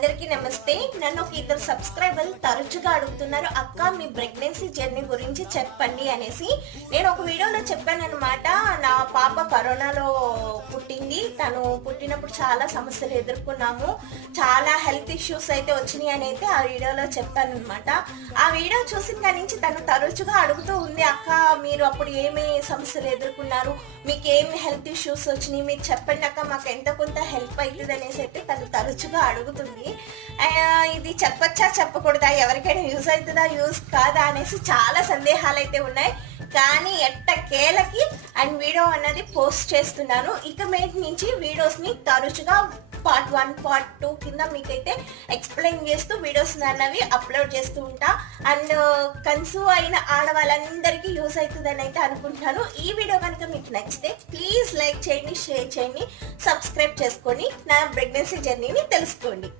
అందరికీ నమస్తే. నన్ను ఒక ఇద్దరు సబ్స్క్రైబర్లు తరచుగా అడుగుతున్నారు, అక్క మీ ప్రెగ్నెన్సీ జర్నీ గురించి చెప్పండి అనేసి. నేను ఒక వీడియోలో చెప్పాను అనమాట. నా పాప కరోనాలో పుట్టింది. తను పుట్టినప్పుడు చాలా సమస్యలు ఎదుర్కొన్నాము, చాలా హెల్త్ ఇష్యూస్ అయితే వచ్చినాయి అని అయితే ఆ వీడియోలో చెప్పాను అనమాట. ఆ వీడియో చూసిన కాడి నుంచి తను తరచుగా అడుగుతూ ఉంది, అక్క మీరు అప్పుడు ఏమి సమస్యలు ఎదుర్కొన్నారు, మీకు ఏమి హెల్త్ ఇష్యూస్ వచ్చినాయి, మీరు చెప్పండి అక్క, మాకు ఎంత కొంత హెల్ప్ అవుతుంది అనేసి అయితే తను తరచుగా అడుగుతుంది. ఇది చెప్పచ్చా చెప్పకూడదా, ఎవరికైనా యూజ్ అవుతుందా యూజ్ కాదా అనేసి చాలా సందేహాలు అయితే ఉన్నాయి. కానీ ఎట్టకేలకి అండ్ వీడియో అన్నది పోస్ట్ చేస్తున్నాను. ఇక మీద నుంచి వీడియోస్ని తరచుగా పార్ట్ 1 పార్ట్ 2 కింద మీకైతే ఎక్స్ప్లెయిన్ చేస్తూ వీడియోస్ అన్నవి అప్లోడ్ చేస్తూ ఉంటా. అండ్ కన్సీవ్ అయిన ఆడవాళ్ళందరికీ యూజ్ అవుతుందని అయితే అనుకుంటున్నాను. ఈ వీడియో కనుక మీకు నచ్చితే ప్లీజ్ లైక్ చేయండి, షేర్ చేయండి, సబ్స్క్రైబ్ చేసుకొని నా ప్రెగ్నెన్సీ జర్నీని తెలుసుకోండి.